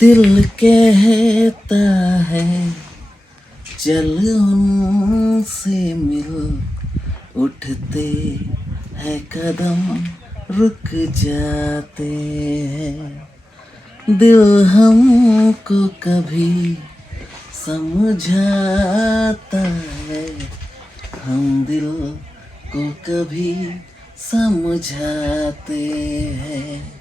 दिल कहता है चल उनसे मिल, उठते हैं कदम रुक जाते हैं। दिल हमको कभी समझाता है, हम दिल को कभी समझाते हैं।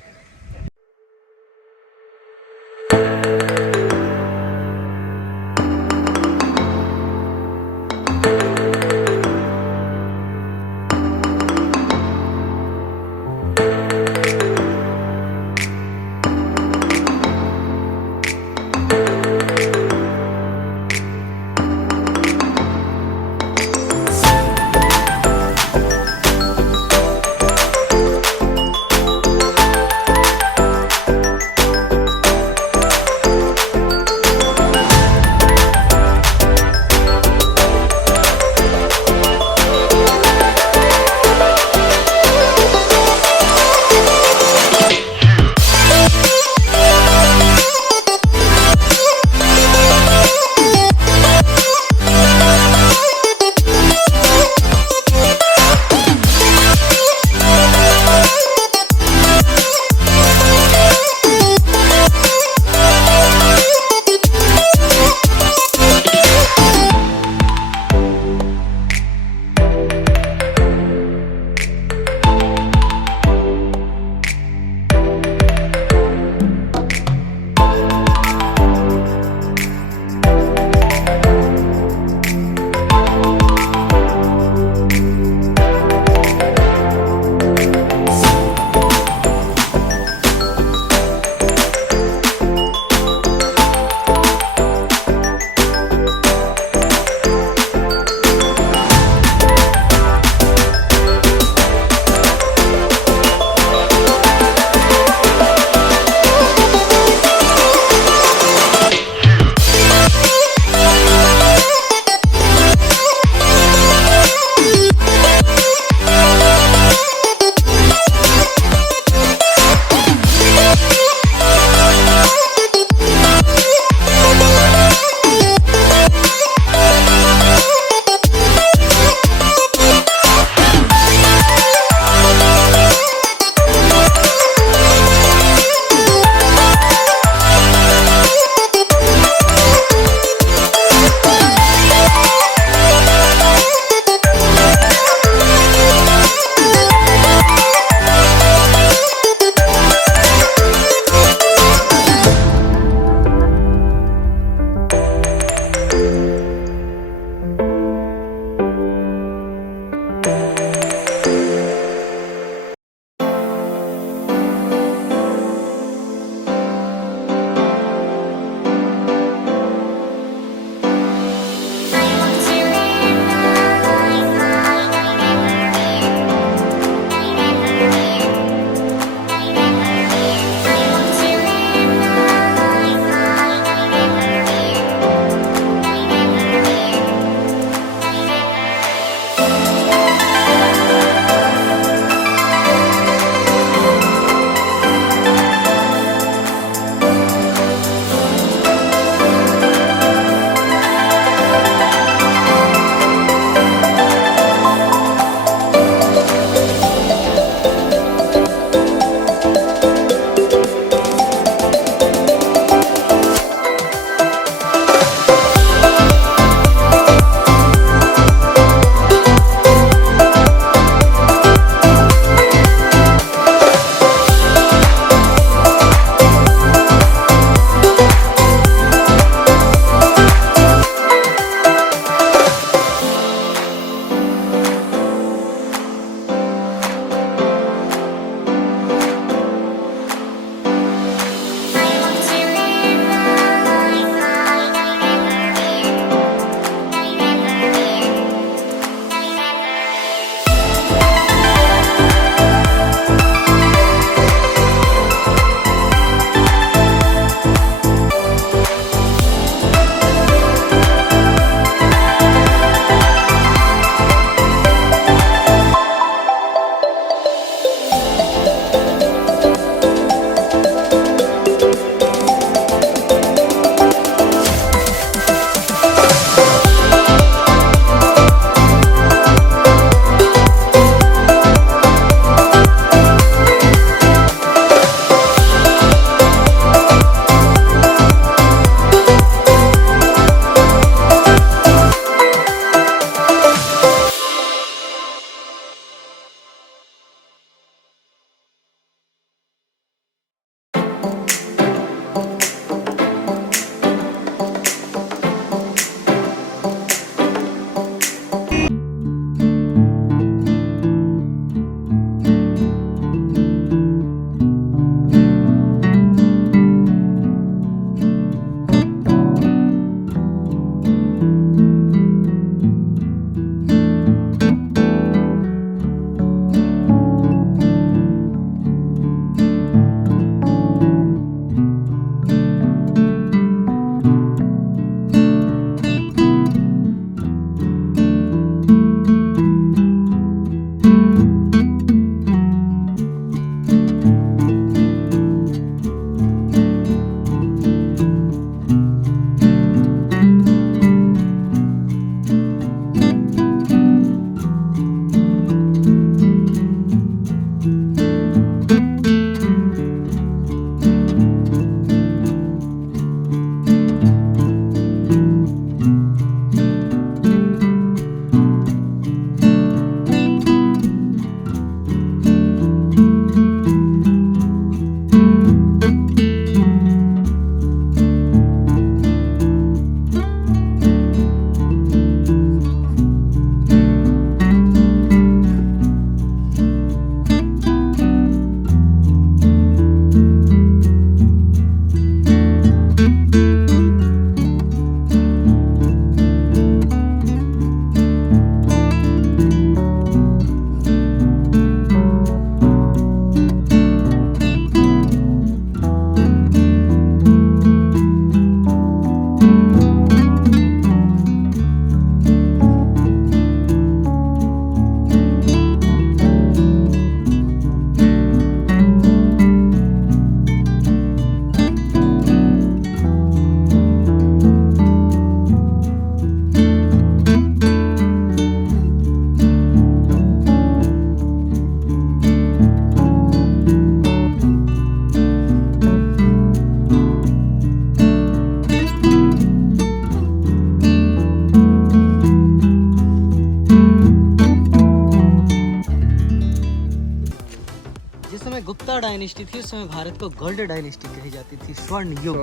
जिस समय गुप्ता डायनेस्टी थी उस समय भारत को गोल्ड डायनेस्टी कही जाती थी, स्वर्ण युग।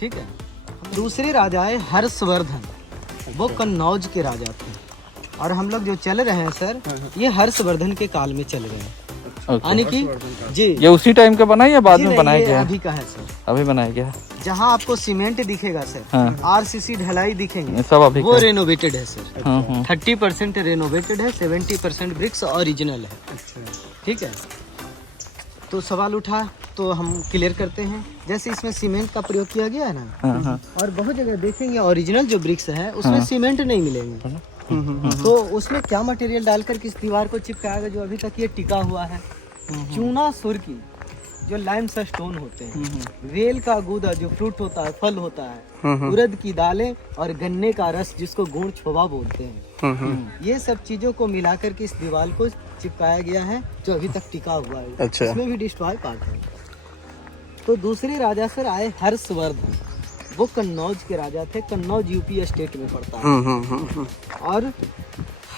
ठीक है। दूसरे राजा है हर्षवर्धन, वो कन्नौज के राजा थे। और हम लोग जो चल रहे हैं सर, ये हर्षवर्धन के काल में चल रहे हैं, यानी कि जी ये उसी टाइम का बना है या बाद में बनाया गया? अभी का है सर, अभी बनाया गया। जहाँ आपको सीमेंट दिखेगा सर, हाँ। आरसीसी ढलाई दिखेंगे, सब अभी वो का। रेनोवेटेड है सर। हाँ। 30% रेनोवेटेड है, 70% ब्रिक्स ओरिजिनल है। ठीक है। तो सवाल उठा तो हम क्लियर करते हैं। जैसे इसमें सीमेंट का प्रयोग किया गया है ना, और बहुत जगह देखेंगे ओरिजिनल जो ब्रिक्स है उसमें सीमेंट नहीं मिलेंगे। तो उसमें क्या मटेरियल डालकर किस दीवार को चिपकाया गया जो अभी तक ये टिका हुआ है? चूना सुर्की, जो लाइम स्टोन होते हैं, वेल का गूदा जो फ्रूट होता है, फल होता है, उड़द की दालें और गन्ने का रस जिसको गुड़ छोबा बोलते हैं, ये सब चीजों को मिलाकर के इस दीवार को चिपकाया गया है जो अभी तक टिका हुआ है। अच्छा। इसमें भी डिस्ट्रॉय पार्ट है। तो दूसरे राजा सर आए हर्षवर्धन, वो कन्नौज के राजा थे। कन्नौज यूपी स्टेट में पड़ता है। और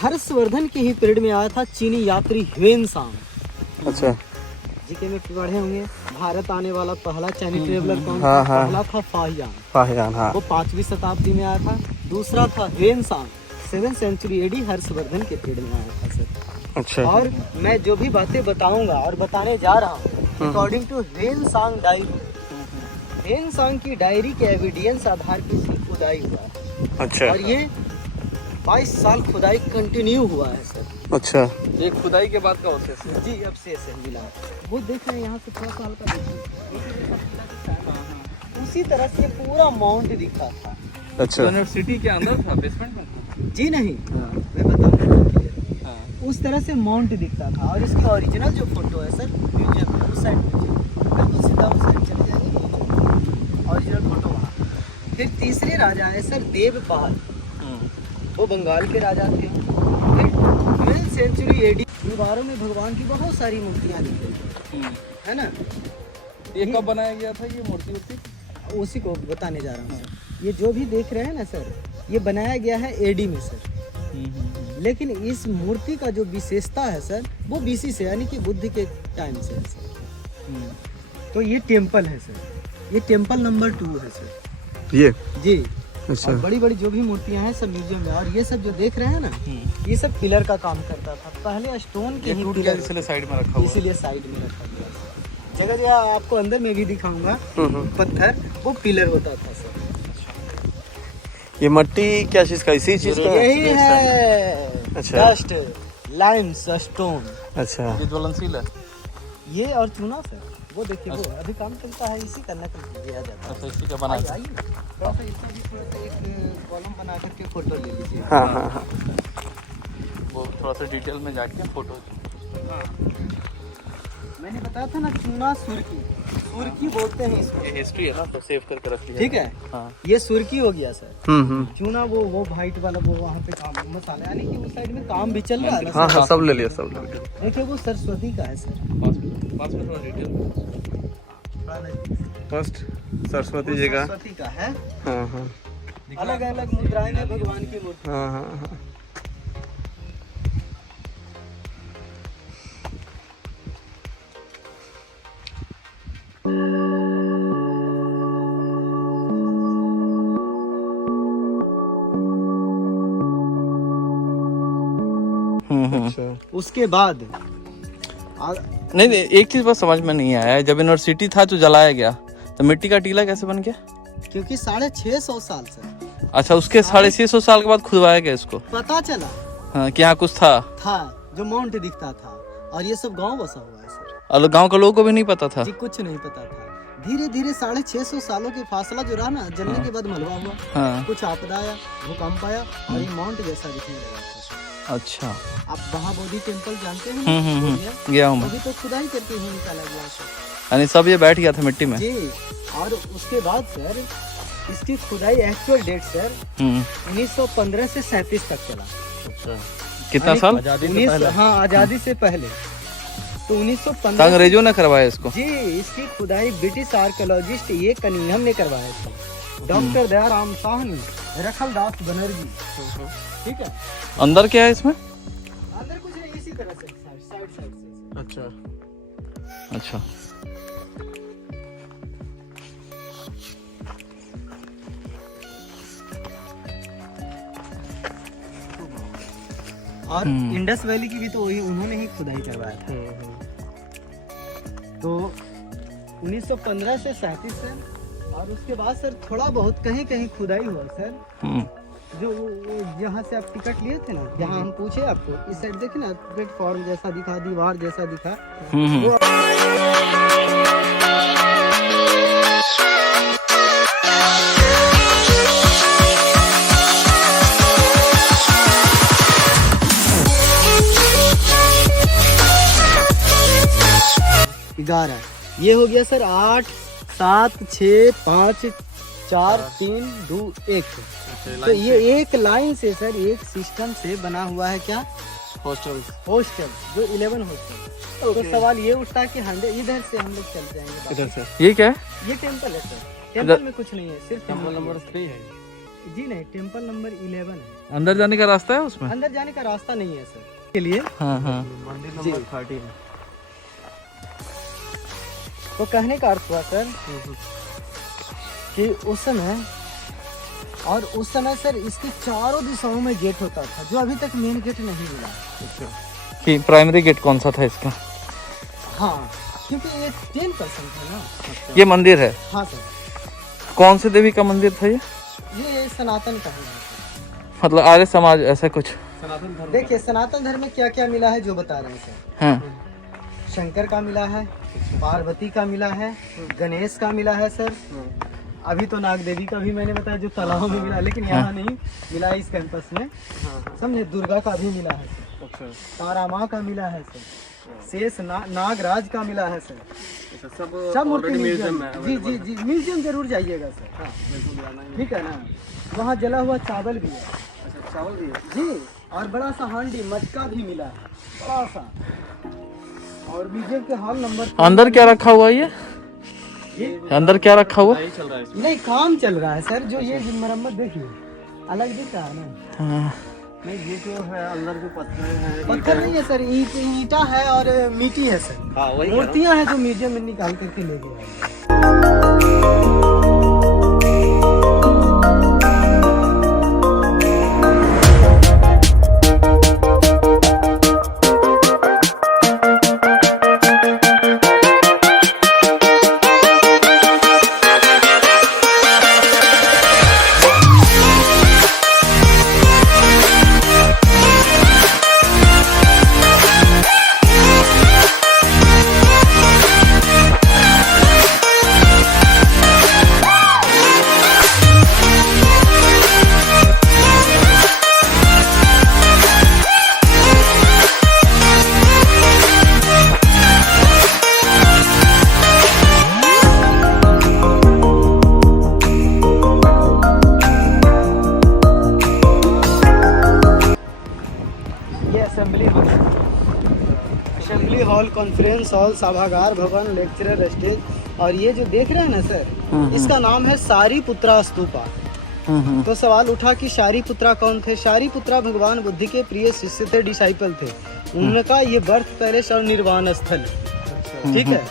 हर्षवर्धन के ही पीरियड में आया था चीनी यात्री ह्वेनसांग। अच्छा। जीके में पढ़े होंगे, भारत आने वाला पहला चाइनीज ट्रेवलर कौन था? हाँ, हाँ। पहला था फाहियान, फाहियान, हाँ। वो 5वीं शताब्दी में आया था। दूसरा था Hiuen Tsang, 7th century AD, Harshvardhan के पीरियड में आया था सर। अच्छा। और मैं जो भी बातें बताऊंगा और बताने जा रहा हूँ according to Hiuen Tsang diary, Hiuen Tsang की डायरी के एविडेंस आधार पर इसकी खुदाई हुआ है। अच्छा। और ये 22 साल खुदाई कंटिन्यू हुआ है सर। अच्छा। ये खुदाई के बाद का अवशेष है। जी, अब से मिला। वो देख रहे हैं यहाँ से थोड़ा सा हल्का देखिए, उसी तरह से पूरा माउंट दिखा था। अच्छा। यूनिवर्सिटी के अंदर था, बेसमेंट में था? जी नहीं, मैं बताऊंगा। उस तरह से माउंट दिखता था। और इसकी ओरिजिनल जो फोटो है सर, म्यूजियम में उस साइड बिल्कुल सीधा उस साइड चले जाएंगे, ओरिजिनल फोटो वहाँ। फिर तीसरे राजा है सर देवपाल, वो बंगाल के राजा थे। फिर 12th सेंचुरी एडी, दीवारों में भगवान की बहुत सारी मूर्तियाँ दिख रही है ना। ये कब बनाया गया था ये मूर्ति? उसी को बताने जा रहा हूँ सर। ये जो भी देख रहे हैं ना सर, ये बनाया गया है एडी में सर। लेकिन इस मूर्ति का जो विशेषता है सर, वो बीसी से, यानी कि बुद्ध के टाइम से है सर। तो ये टेम्पल है सर, ये टेम्पल नंबर 2 है सर। ये जी। अच्छा। और बड़ी बड़ी जो भी मूर्तियां हैं सब म्यूजियम में। और ये सब जो देख रहे हैं ना, ये सब पिलर का काम करता था पहले, स्टोन के ही पिलर, इसलिए साइड में रखा हुआ। इसीलिए साइड में रखा गया। जगह जगह आपको अंदर में भी दिखाऊंगा पत्थर, वो पिलर होता था सर। ये मट्टी क्या चीज का? इसी चीज का? यही है अच्छा। Dust, lime stone. अच्छा। ये ज्वलनशील है। ये और चूना सर, वो देखिए, वो अभी काम चलता है, इसी का नकल किया जाता है। अच्छा, इसी का बना है। आइए, थोड़ा सा इसका भी थोड़ा सा एक कॉलम बना करके फोटो ले लीजिए। हाँ हाँ हाँ। वो थोड़ा सा डिटेल में जाके फोटो। मैंने बताया था ना, चूना सुर्की, सुर्की बोलते हैं इसको। ये हिस्ट्री है ना, तो सेव करके रख लिया। ठीक है। हाँ। ये सुर्की हो गया सर। चूना वो वाइट वाला, वो वहाँ पे काम मसाला, यानी कि उस साइड में काम भी चल रहा है ना हाँ सर। हाँ, सब ले लिया, सब ले लिया। देखिए वो सरस्वती का है सर। पास में थोड़ा डिटेल। फर्स्ट सरस्वती जी का। सरस्वती का है। हाँ हाँ अलग अलग मुद्राएं में भगवान की मूर्ति। हाँ हाँ हाँ। अच्छा। उसके बाद नहीं, एक चीज बस समझ में नहीं आया है, जब यूनिवर्सिटी था तो जलाया गया, तो मिट्टी का टीला कैसे बन गया? क्योंकि 650 साल से, अच्छा, उसके 650 साल के बाद खुदवाया गया इसको? पता चला हाँ, कि यहाँ कुछ था जो माउंट दिखता था। और ये सब गांव बसा हुआ है सर। और गांव के लोगों को भी नहीं पता था? जी, कुछ नहीं पता था। धीरे धीरे 650 सालों के फासला जो रहा ना, जलने के बाद मलबा हुआ। हाँ। कुछ आपदा आया, भूकंप आया, और ये माउंट जैसा दिखने लगा था। अच्छा। आप महाबोधि टेम्पल जानते हैं ना? बोधिया? गया हूँ मैं। अभी तो खुदाई करके ही निकाला गया सर। यानी सब ये बैठ गया था मिट्टी में? जी। और उसके बाद सर इसकी खुदाई एक्चुअल डेट सर 1915 से 37 तक चला। अच्छा। कितना साल? हाँ, आजादी से पहले। तो 1915 अंग्रेजों ने करवाया इसको? जी। इसकी खुदाई ब्रिटिश आर्कियोलॉजिस्ट ये कनिंघम ने करवाया था। डॉक्टर दयाराम साहनी, रखलदास बनर्जी। ठीक है। अंदर क्या है इसमें? अंदर कुछ नहीं, इसी तरह से साइड से। अच्छा। अच्छा और इंडस वैली की भी तो वही उन्होंने ही खुदाई करवाया था। तो 1915 से 37 सर, और उसके बाद सर थोड़ा बहुत कहीं कहीं खुदाई हुआ सर। जो यहाँ से आप टिकट लिए थे ना, यहाँ हम पूछे आपको, इस साइड देखे ना प्लेटफॉर्म जैसा दिखा, दीवार जैसा दिखा, वो ये हो गया सर 8 7 6 5 4 3 2 1। तो ये एक लाइन से सर, एक सिस्टम से बना हुआ है क्या, हॉस्टल जो 11 हॉस्टल। तो सवाल ये उठता है कि 100 इधर से हम लोग चल जाएंगे। इधर से ये क्या है? ये टेम्पल है सर। टेम्पल में कुछ नहीं है, सिर्फ टेम्पल नंबर 3 है जी। नहीं, टेम्पल नंबर 11 है। अंदर जाने का रास्ता है उसमें? अंदर जाने का रास्ता नहीं है सर के लिए। हाँ हाँ। मंदिर नंबर 13। तो कहने का अर्थ हुआ सर कि उस समय सर इसके चारों दिशाओं में गेट होता था, जो अभी तक मेन गेट नहीं मिला। कि प्राइमरी गेट कौन सा था इसका? हाँ, क्योंकि ये 10% है ना। ये मंदिर है? हाँ सर। कौन से देवी का मंदिर था ये? ये सनातन का है। मतलब आर्य समाज ऐसा कुछ? सनातन धर्म। देखिए सनातन धर्म में क्या क्या मिला है जो बता रहे हैं सर। हाँ। शंकर का मिला है, पार्वती का मिला है, गणेश का मिला है सर। अभी तो नाग देवी का भी मैंने बताया जो तालाबों में मिला, लेकिन यहाँ नहीं मिला इस कैंपस में, समझे। दुर्गा का भी मिला है सर, तारा माँ का मिला है सर, शेष नागराज का मिला है सर। सब मूर्ति म्यूजियम में। जी म्यूजियम जरूर जाइएगा सर। ठीक है ना। वहाँ जला हुआ चावल भी है। चावल भी है जी। और बड़ा सा हांडी मटका भी मिला है, बड़ा सा। और म्यूजियम के हॉल नंबर। अंदर क्या रखा हुआ है ये? अंदर क्या रखा हुआ? नहीं, काम चल रहा है सर। जो ये मरम्मत देखिए, अलग दिख रहा है ना। हाँ। नहीं, ये जो है अंदर जो पत्थर है, पत्थर नहीं है सर, ईंटा है और मिट्टी है सर। हाँ, वही मूर्तियां हैं जो म्यूजियम में निकाल करके ले गए। असेंबली हॉल, कॉन्फ्रेंस हॉल, सभागार भवन, लेक्चरर स्टेज। और ये जो देख रहे हैं ना सर, इसका नाम है सारीपुत्रा स्तूपा। तो सवाल उठा कि शारीपुत्रा कौन थे? शारीपुत्रा भगवान बुद्ध के प्रिय शिष्य थे, डिसाइपल थे। उनका ये बर्थ पैलेस और निर्वाण स्थल, ठीक है।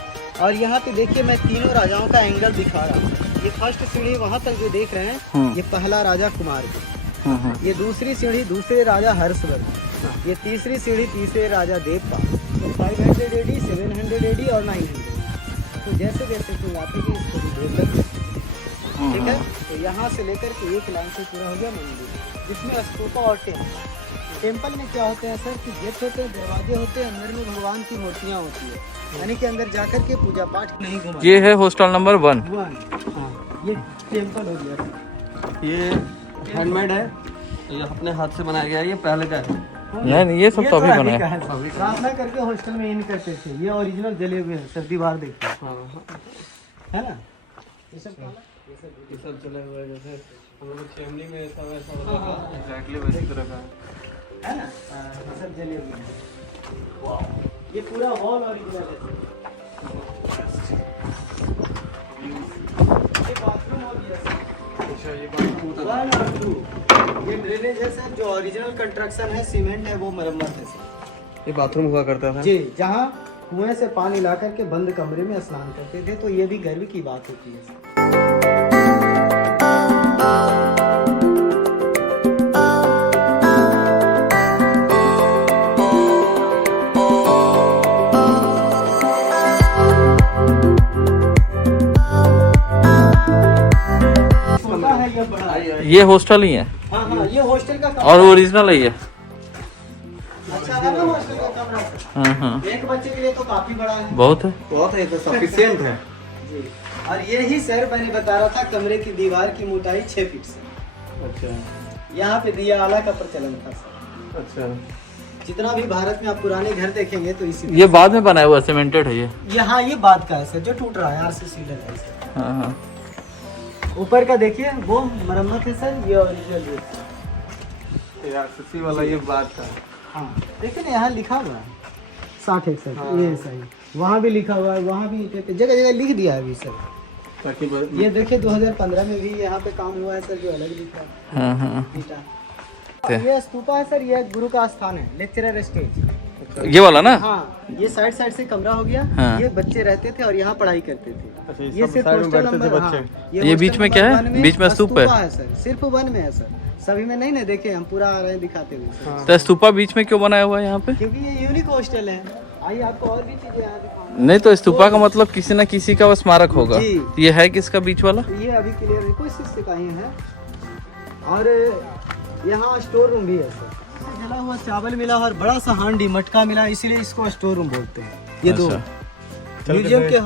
और यहाँ पे देखिए, मैं तीनों राजाओं का एंगल दिखा रहा हूँ। ये फर्स्ट सीढ़ी वहाँ तक जो देख रहे हैं, ये पहला राजा कुमार की। ये दूसरी सीढ़ी दूसरे राजा हर्षवर्धन। ये तीसरी सीढ़ी तीसरे राजा देवपाल। तो 500 AD, 700 AD और 900। तो जैसे जैसे कोई आते हैं इसको भी बोल लेते हैं, ठीक है। तो यहाँ से लेकर के एक लाइन से पूरा हो गया मंदिर, जिसमें स्तूपा और टेम्पल। टेम्पल में क्या होते हैं सर कि गेट होते हैं, दरवाजे होते हैं, अंदर में भगवान की मूर्तियाँ होती है, यानी कि अंदर जाकर के पूजा पाठ नहीं घुमा। ये है हॉस्टल नंबर 1। ये टेम्पल हो गया। ये हैंडमेड है, ये अपने हाथ से बनाया गया है। ये पहले का है। नहीं, ये सब तो अभी बना है। प्रार्थना करके हॉस्टल में ये नहीं करते थे। ये ओरिजिनल जले हुए हैं सर, दीवार देखते है ना। ये सब जले हुए हैं, जैसे हम लोग फैमिली में ऐसा वैसा होता है, एग्जैक्टली वैसी तरह का है ना। ये सब जले हुए हैं। ये पूरा वॉल ओरिजिनल है। ये बाथरूम हो गया। अच्छा, ये बाथरूम ये ड्रेनेज है सर, जो ओरिजिनल कंस्ट्रक्शन है, सीमेंट है, वो मरम्मत है सर। ये बाथरूम हुआ करता था जी, जहाँ कुएं से पानी ला करके बंद कमरे में स्नान करते थे, तो ये भी गर्व की बात होती है। छोटा है या बड़ा है? ये हॉस्टल ही है हाँ हाँ, ये हॉस्टल का कमरा और ओरिजिनल है ये। अच्छा है ना हॉस्टल का कमरा। हाँ हाँ, एक बच्चे के लिए तो काफी बड़ा है। बहुत है। बहुत है, तो सफिशिएंट है। जी। और ये ही सर मैंने बता रहा था, कमरे की दीवार की मोटाई 6 फीट से। अच्छा यहाँ पे दिया आला का प्रचलन था सर। अच्छा। जितना भी भारत में आप पुराने घर देखेंगे तो इसी ये बाद में बनाया हुआ सीमेंटेड है ये। यहाँ ये बात का है सर, जो टूट रहा है आरसीसी लगा है सर। हाँ हाँ, ऊपर का देखिए वो मरम्मत है सर, ये ओरिजिनल है। आरसीसी वाला ये बात का है। हाँ देखिए ना, यहाँ लिखा हुआ है 60 सर। ये सही, वहाँ भी लिखा हुआ है, वहाँ भी जगह जगह लिख दिया है अभी सर। ताकि ये देखिए 2015 में भी यहाँ पे काम हुआ है सर, जो अलग लिखा है। हाँ हाँ। ये स्तूपा है सर, ये गुरु का स्थान है, लेक्चरर स्टेज। ये वाला ना? हाँ, ये साइड साइड से कमरा हो गया। हाँ। ये बच्चे रहते थे और यहाँ पढ़ाई करते अच्छा, थे। ये ये सब सिर्फ side में हॉस्टल बैठते थे नंबर, बच्चे। हाँ, ये हॉस्टल बीच में क्या है? नंबर 1 बीच में स्तूप है? सर, सिर्फ 1 में है सर, सभी में नहीं ना। देखे हम पूरा आ रहे हैं दिखाते हुए सर। तो स्तूपा बीच में क्यों बनाया हुआ है यहाँ पे? क्योंकि ये यूनिक हॉस्टल है। आइए आपको और भी चीजें यहाँ दिखाऊंगा। नहीं तो स्तूपा का मतलब किसी न किसी का वो स्मारक होगा। जी। तो ये है किसका बीच वाला? ये अभी क्लियर नहीं, कोई शिष्य का ही है। और यहाँ स्टोर रूम भी है सर। जला हुआ चावल मिला और बड़ा सा हांडी मटका मिला, इसीलिए इसको स्टोर रूम बोलते हैं। ये दो अच्छा। म्यूजियम के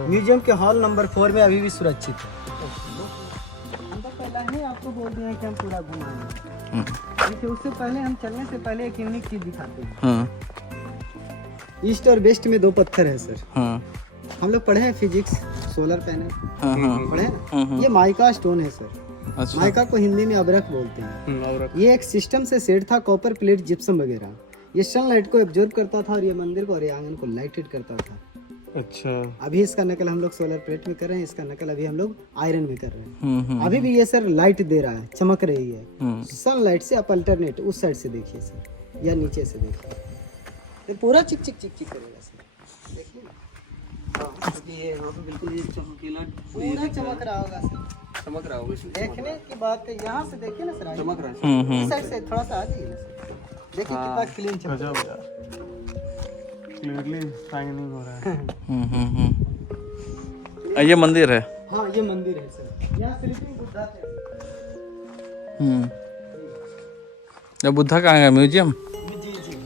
म्यूजियम के हॉल नंबर 4 में अभी भी सुरक्षित है। हम तो पहले ही आपको बोल दिए हैं कि हम पूरा घुमाएंगे। देखिए उससे पहले हम चलने से पहले एक यूनिक चीज दिखाते हैं। हाँ ईस्ट और वेस्ट में 2 पत्थर है सर। हाँ हम लोग पढ़े हैं फिजिक्स, सोलर पैनल हाँ हाँ पढ़े हैं ना? ये माइका स्टोन है सर। अच्छा। माइका को हिंदी में अबरख बोलते हैं। ये एक सिस्टम से सेट था, कॉपर प्लेट, जिप्सम वगैरह। ये सनलाइट को एब्जॉर्ब करता था और ये मंदिर को और ये आंगन को लाइटेड करता था। अच्छा। अभी इसका नकल हम लोग सोलर प्लेट में कर रहे हैं, इसका नकल अभी हम लोग आयरन में कर रहे हैं। अभी भी ये सर लाइट दे रहा है, चमक रही है। सनलाइट से आप अल्टरनेट उस साइड से देखिए सर, या नीचे से देखिए, ये पूरा चिक चिक चिक चिक करेगा सर। देखिए ये यहाँ पे बिल्कुल ये चमकीला पूरा चमक रहा होगा सर। चमक रहा होगा इसमें। देखने की बात है, यहाँ से देखिए ना सर, चमक रहा है। इस साइड से थोड़ा सा आ जाइए ना सर। देखिए कितना क्लीन चमक रहा है। क्लियरली शाइनिंग हो रहा है। ये मंदिर है। हाँ ये मंदिर है सर। यहाँ स्लीपिंग बुद्धा थे। ये बुद्धा कहाँ है? म्यूजियम? जी जी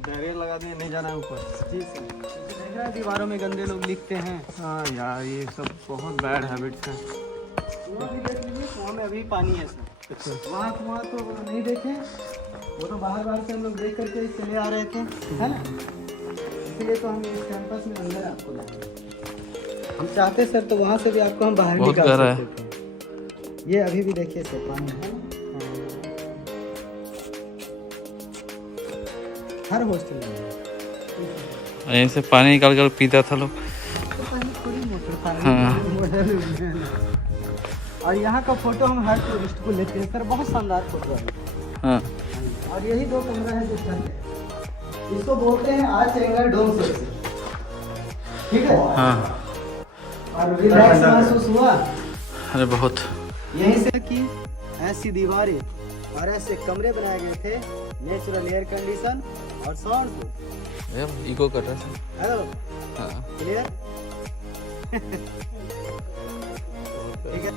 बैरियर लगा दिए, नहीं जाना है ऊपर। जी सर। देख रहे हैं दीवारों में गंदे लोग लिखते हैं। हाँ यार, ये सब बहुत बैड हैबिट्स हैं। कुआं भी देख लीजिए, कुआं में अभी पानी है सर। वहाँ कुआं तो नहीं देखे, वो तो बाहर बाहर से हम लोग देख करके चले आ रहे थे, है ना। इसलिए तो हम इस कैंपस में अंदर आपको लाए। हम चाहते सर तो वहाँ से भी आपको हम बाहर बहुत निकाल गहरा सकते थे। ये अभी भी देखिए सर पानी है। हर हॉस्टल में है। यहीं से पानी निकाल कर पीता था लोग। तो पहले थोड़ी मोटर था। हाँ। और यहाँ का फोटो हम हर टूरिस्ट को लेते हैं सर, बहुत शानदार फोटो है। हाँ और यही 2 कमरा है जो छत है। इसको बोलते हैं आर्च एंगल डोम से, ठीक है। हाँ। और रिलैक्स महसूस हुआ अरे बहुत। यहीं से कि ऐसी दीवारें और ऐसे कमरे बनाए गए थे, नेचुरल एयर कंडीशन और साउंड प्रूफ। इको कर रहा है। हेलो, हाँ क्लियर। ठीक है।